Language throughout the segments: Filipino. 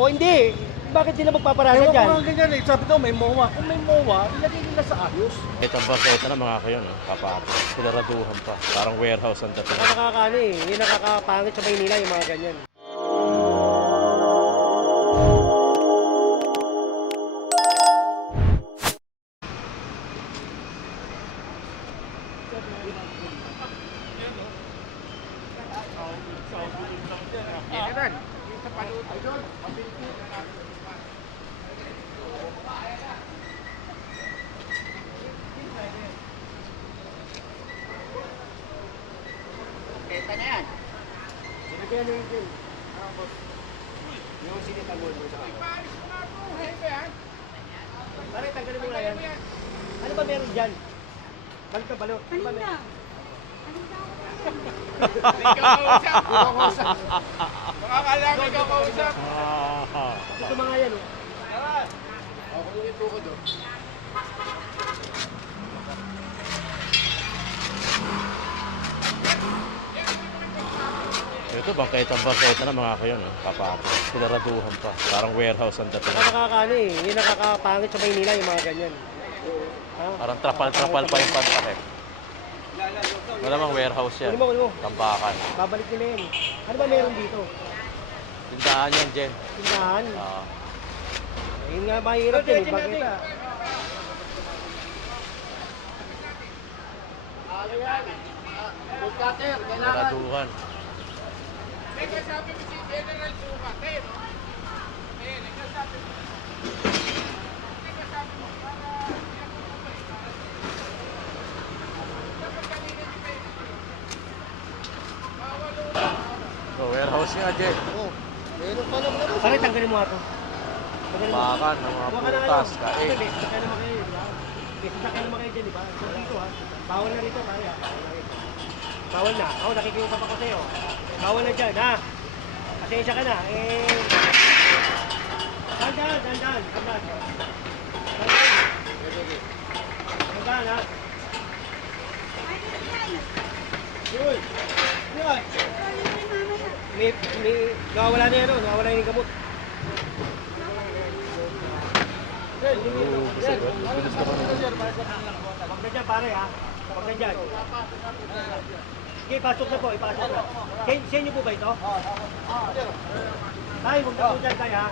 O hindi, bakit sila magpaparada Ewan ko dyan? nga ganyan eh. Sabi daw may MOA. Kung may MOA, ilagay nila sa ayos. Ito ang bangketa na mga kayo, no? Kapato. Sinaraduhan pa. Parang warehouse ang dating. Nakakaano eh, yung nakakapangit sa Maynila yung mga ganyan. Sino kaya na yun? Yung sinitangol mo sa akin. Pare, tanggalin mo nga yan. Ano ba meron dyan? Balot na balot. Ano ba meron? Ah, Ito mga yan oh. Ito bangketa ang bangketa na mga kayo, no? Kapato. Sinaraduhan pa. Parang warehouse ang dating. Nakakaano eh, yung nakakapangit sa Maynila yung mga ganyan. Ha? Parang trapal-trapal pa yung pantakip. Malamang warehouse yan. Kunin mo, kunin mo. Tambakan. Babalik nila yan. Ano ba meron dito? Tindahan yan, Jen. Tindahan. Ah. Yun nga mahirap yan eh. Bakit? Sinaraduhan. So, warehouse nga, Jen. Meron pa naman naman. Pare, tanggalin mo mo. Tambakan ng mga putas. Kain. Sasakyan naman kayo, di ba? Sasakyan naman kayo dyan, di ba? So, dito ha. Bawal na rito, pare ha. Bawal na rito. Bawal na. Ako, nakikiusap ako sa'yo. Bawal na dyan, ha? Pasensya ka na. Eh... Dandan, dandan, dandan. Dandan. Ha? Yun. Yun. May, may, nawawala na yan, nawawala na yung gamot. Bilis na kami. Huwag na dyan, pare, ha? Huwag na dyan. Sige, pasok na po, ipasok na. Sa, po ba ito? Tay, huwag na po dyan, tay, ha?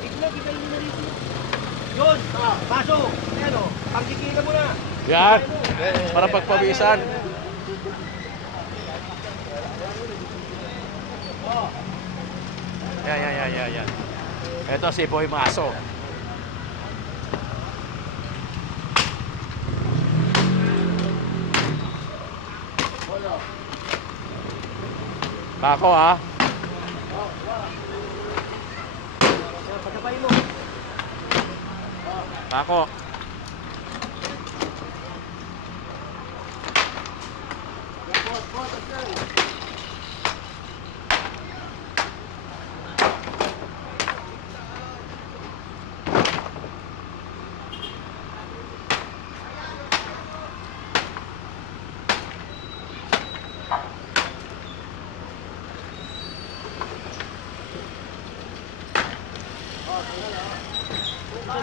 Ito bigay nyo na rito. Yun, pasok. Ayan, o. Pagkikita mo na. Yan. Para pagpawisan. Yan, yan, yan, yan, yan. Ito si Boy Maso. Kako mo. Kako. May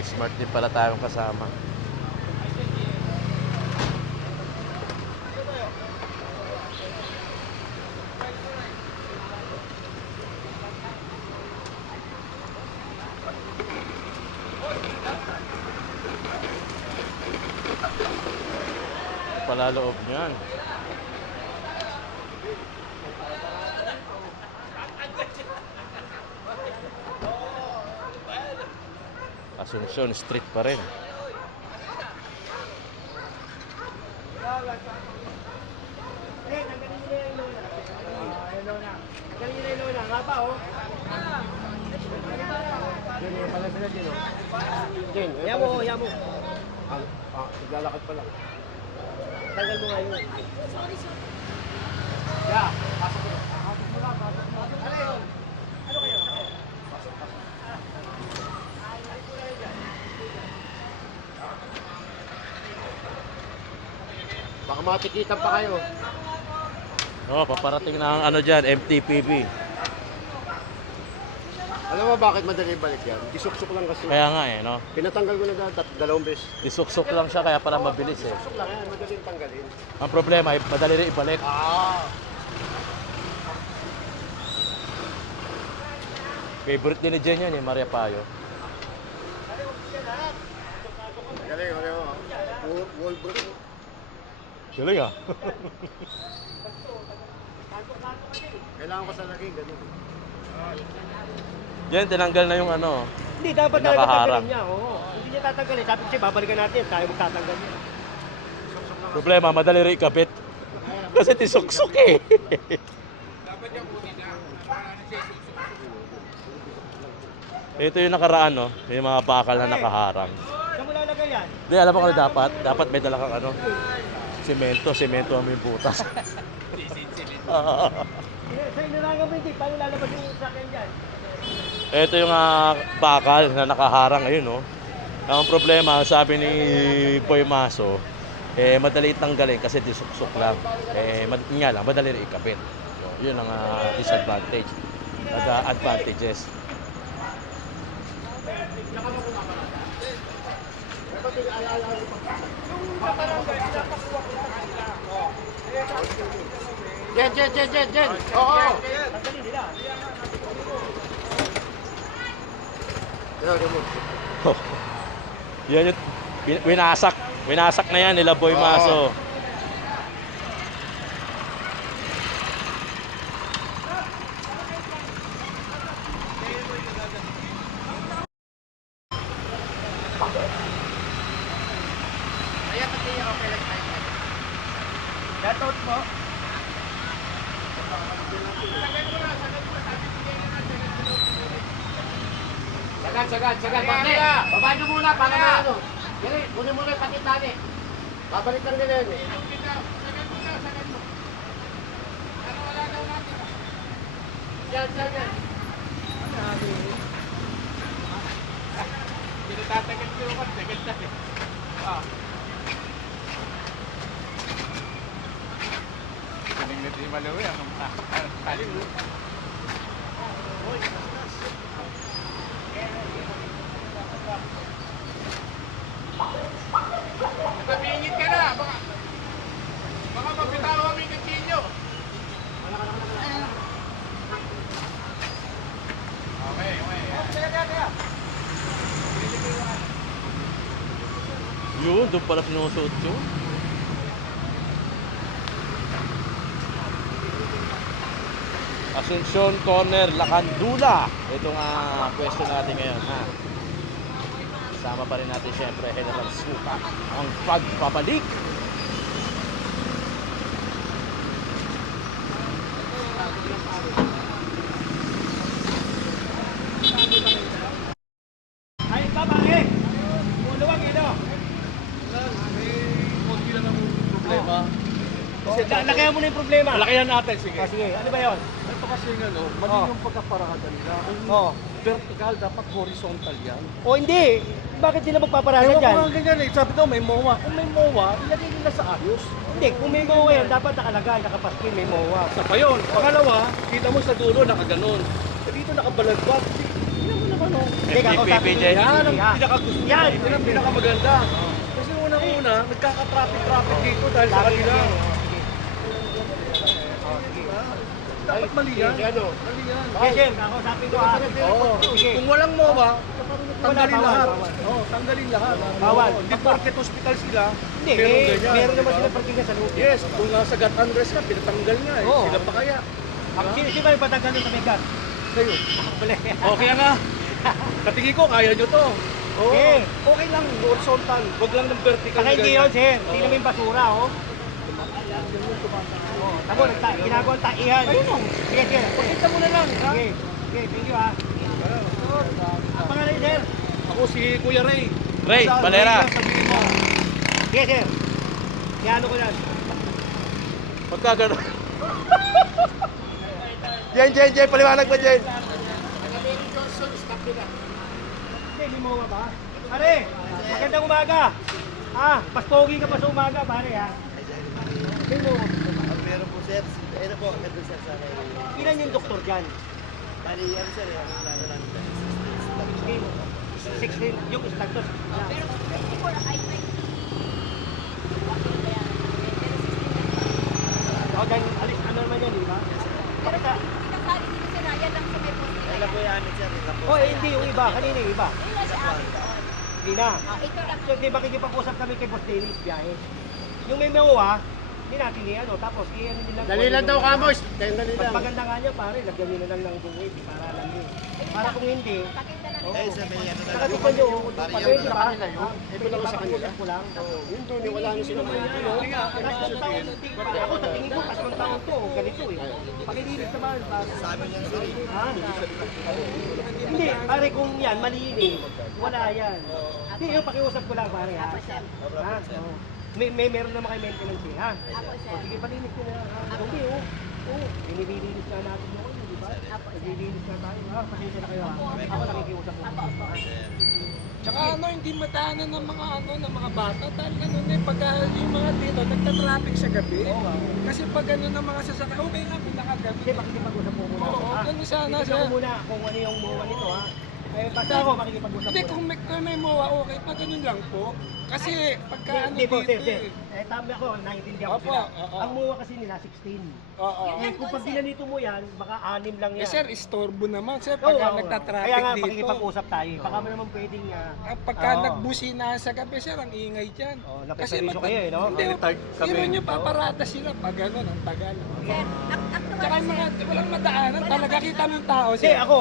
smart din pala tayong kasama. Pala loob niyan. Asuncion Street pa rin. Eh, tanggalin nyo na yung lola. Ah, yung lola. Tanggalin nyo na yung lola. Nga pa, oh. Diyan, yung pala sila dyan, oh. Diyan, yan mo, oh, yan mo. Ah, ah, naglalakad pa lang. Sorry, sir. Yeah, pasok mo. Pasok mo lang, pasok mo. Ano yun? Ano kayo? Pasok, pasok. Baka matikitan pa kayo. Oh, paparating na ang ano diyan, MTPB. Alam mo bakit madali balik yan? Isuksok lang kasi. Kaya nga eh, no? Pinatanggal ko na dahil dalawang beses. Isuksok lang siya, kaya pala mabilis eh. Isuksok lang yan, madaling tanggalin. Ang problema, eh, madali rin ibalik. Ah! Favorite ni Jen yan, eh, Maria Payo. Galing, galing mo. Wall- Wolverine. Galing ah. Kailangan ko sa laging ganun. Jen, tinanggal na yung ano. Hindi, dapat talaga nakaharang. tanggalin niya. Oo. Hindi niya tatanggalin. Sabi ko siya, babalikan natin. Tayo magtatanggal niya. Problema, madali rin ikabit. Kasi tisuksok eh. Ito yung nakaraan, no? Yung mga bakal na nakaharang. Saan mo lalagay yan? Hindi, alam mo kung ano dapat? Dapat may dala kang ano? Semento, semento ang yung butas. Eh, Sa inarangan mo hindi. Paano lalabas yung sakyan dyan? Ito yung ah, bakal na nakaharang ayun, no? Ang problema, sabi ni Boy Maso, eh, madali tanggalin kasi disuksok lang. Eh, mad nga lang, madali rin ikabit. So, yun ang ah, disadvantage. Nag-advantages. Jen, Jen, Jen, Jen, Jen. Oo. Tanggalin nila. Yan, remote. yan yung win- winasak. Winasak na yan nila Boy. Maso. Sagad, sagad, sagad. Bate, baba nyo muna para na ano. Yan, kunin mo na yung pakitani. Babalik lang nila yun eh. Yan, yan, yan. Tumingit ka na, baka, baka mapitaw kami ng kinyo. Okay, okay. Doon pala sinusuot yun. Asuncion Corner, Lacandula. Ito nga pwesto natin ngayon. Ha? Kasama pa rin natin siyempre General Suka. Ang pagpapalik. Ayun ka, pare. Muluwag, ino. Konti lang ang problema. Kasi lakayan mo na yung problema. Lakayan natin, sige. Ah, sige, ano ba yun? Ito kasi yung ano, mali Oh. yung pagkaparada nila. Kung Oo. vertical, dapat horizontal yan. O hindi, bakit sila magpaparada Ewan ko dyan? nga ganyan eh. Sabi daw may MOA. Kung may MOA, ilagay nila sa ayos. Hindi, kung may MOA yan, dapat nakalagay, nakapaskin, may MOA. Isa pa yun. Pangalawa, kita mo sa dulo, nakaganon. Eh, dito nakabalagbat. Tingnan mo naman oh. Hindi, kakausapin mo. Yan ang pinakagusto Yan. Ang pinakamaganda. Kasi unang-una, nagkaka-traffic-traffic dito dahil sa kanila. Kasi, sige. Dapat mali yan. Sige, ano? Mali yan. Sige, Jen, kakausapin ko ha. Oo. Sige. Kung walang MOA, tanggalin lahat. Oo, tanggalin lahat. Bawal. Hindi porket hospital sila. Hindi, meron eh, meron naman sila parkingan sa loob. Yes, kung nasa Gat Andres ka, pinatanggal nga eh. Oo. Sila pa kaya. Ang sino, sino yung patanggal sa may? Kayo. Wala. Okay nga. Katingin ko, kaya nyo to. Oo. Sige. Okay lang, horizontal. Huwag lang ng vertical. Saka na hindi yun, sir. Mo yung basura, oh. Oh, tamo, nagta ginagawa ang taihan. Ayun. Sige, sige. Pakita mo na lang. Ha? Sige. Sige, thank you ha. Ang pangalan, sir? Ako si Kuya Ray. Ray, Saan? Valera. Sabihin mo. Sige, sir. Yan ko yan. Pagka gano'n. Jen, Jen, Jen, paliwanag mo, Jen. Hindi, mawa ba? Pare, magandang umaga. Ah, mas pogi ka pa sa umaga, pare ha. Meron po sir, ito po, ito sir sa akin. Ilan yung doktor dyan? Bali, ano sir, yung plano lang dyan. 16. 16 yung stagtos. Pero 24 ay 20. O, dahil alis ano naman yan, di ba? Pero kung pinakali dito sa Ryan lang sa may post nila. Ilan po yung amin sir, po. O, eh, hindi yung iba. Kanina yung iba. Yun lang si amin doon. Hindi na. Ah, ito lang. So, di ba kikipag-usap kami kay Boss Dennis biyahe? Yung may mawa, hindi natin ni ano, tapos i-ano nila. Dali lang daw kamos. Dali lang. maganda nga niya pare, lagyan nyo na lang ng buwit, para alam nyo. Para kung hindi, Pakita lang. Eh, sir, may ano na lang. tignan nyo, Pare, pag yun di na ba? Ito lang sa kanila. ko lang. Yung doon, yung wala na sila mga. Tatlong taon, hindi pa. Ako sa tingin ko, tatlong taon to, ganito eh. Pakilinis naman, pare. Sa amin yan sir. Hindi, pare kung yan, malinis, wala yan. Hindi, yung pakiusap ko lang pare ha. Ha? Oo. May, may meron naman kayo maintenance eh, ha? Apo, sir. O sige, palinis ko na. ha? Hindi, oh. Oo, binibilinis na natin yung ano, di ba? Apo, sir. Naglilinis na tayo. Ha? Pasensya na kayo ha. Ako nakikiusap ko. Apo, apo. Tsaka ano, hindi mataanan ng mga ano, ng mga bata. Dahil ano na eh, pag ah, yung mga dito, nagta-traffic sa gabi. Oo, ah. Kasi pag ano ng mga sasakyan, okay lang kung nakagabi. Hindi, makikipag-usap po muna. Oo, ha? ganun sana, Titignan ko sir. muna kung ano yung muwa nito, ha? Eh, basta ako makikipag-usap Hindi, muna. kung may, kung may MOA, okay pa ganun lang po. Kasi pagka ano Hindi po, dito sir, sir. eh. Eh, tama ako, naiintindihan ko Opo, sila. oo. Ang muwa kasi nila, 16. Oo. Eh, kung pag dinanito mo yan, baka anim lang yan. Eh sir, istorbo naman. Sir, Oo, pagka oo, oo. nagta-traffic Kaya nga, dito. pakikipag-usap tayo. Baka mo naman pwedeng... ah, Ah, pagka Oo. nagbusina sa gabi, sir, ang ingay dyan. Oh, napeperwisyo kayo eh, no? Hindi, Retard kami. Pero nyo, paparada sila pag gano'n, ang tagal. Sir, ak- actually, Tsaka yung mga walang madaanan, talaga kita ng tao. Kasi sir. ako,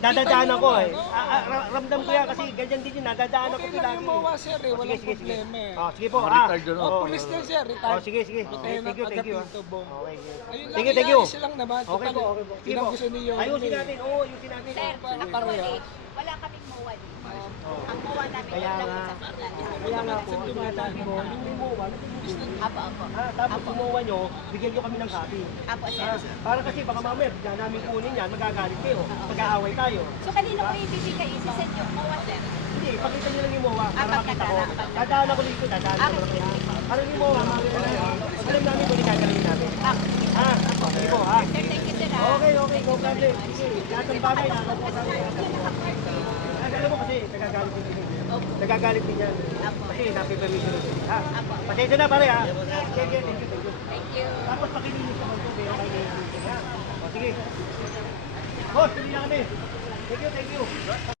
dadadaan ako eh. Ah, ah, ra- ramdam ko yan kasi ganyan din yun, nadadaan ako Okay lagi. lang yung MOA, sir, eh. Oh, Walang sige, sige, sige. problema eh. Oh, sige po, ah. yun, Oh, Oh, police lang sir, Oh, retired. sige, sige. Lieutenant Thank you, thank you. ah. Okay. Ayun lang, Thank you, thank you. iayos lang naman. Okay po, okay po. Sige po. Ayusin natin, oo, ayusin natin. sir, actually, pareho. wala kaming MOA dito. Ang MOA namin Kaya nga. Kaya nga po, sinasabi mo, yung may Apo, apo. Ah, tapos yung MOA nyo, bigyan nyo kami ng copy. Apo, sir. Ah, para kasi baka mamaya, bigla namin kunin yan, magagalit kayo. Mag-aaway tayo. So, kanino ko ibibigay? Isisend yung MOA, sir. Hindi, pakita nyo lang yung para Ah, makita ko. Dadaan ako dito, dadaan Ah, ako. Ano yung na yun. Alam namin kung gagawin natin. Ah, Ah, sige po, ha. sir, thank you, sir. Okay, okay, no problem. Sige, lahat ng bagay, lahat kasi, nagagalit din yan. Apo. Kasi napipermission din. Ha? Apo. Pasensya na pare ha. Sige, sige, thank you, thank you. Thank you. Tapos pakilinis naman ito, meron kayo na ha. O sige. Boss, pili na kami. Thank you, thank you.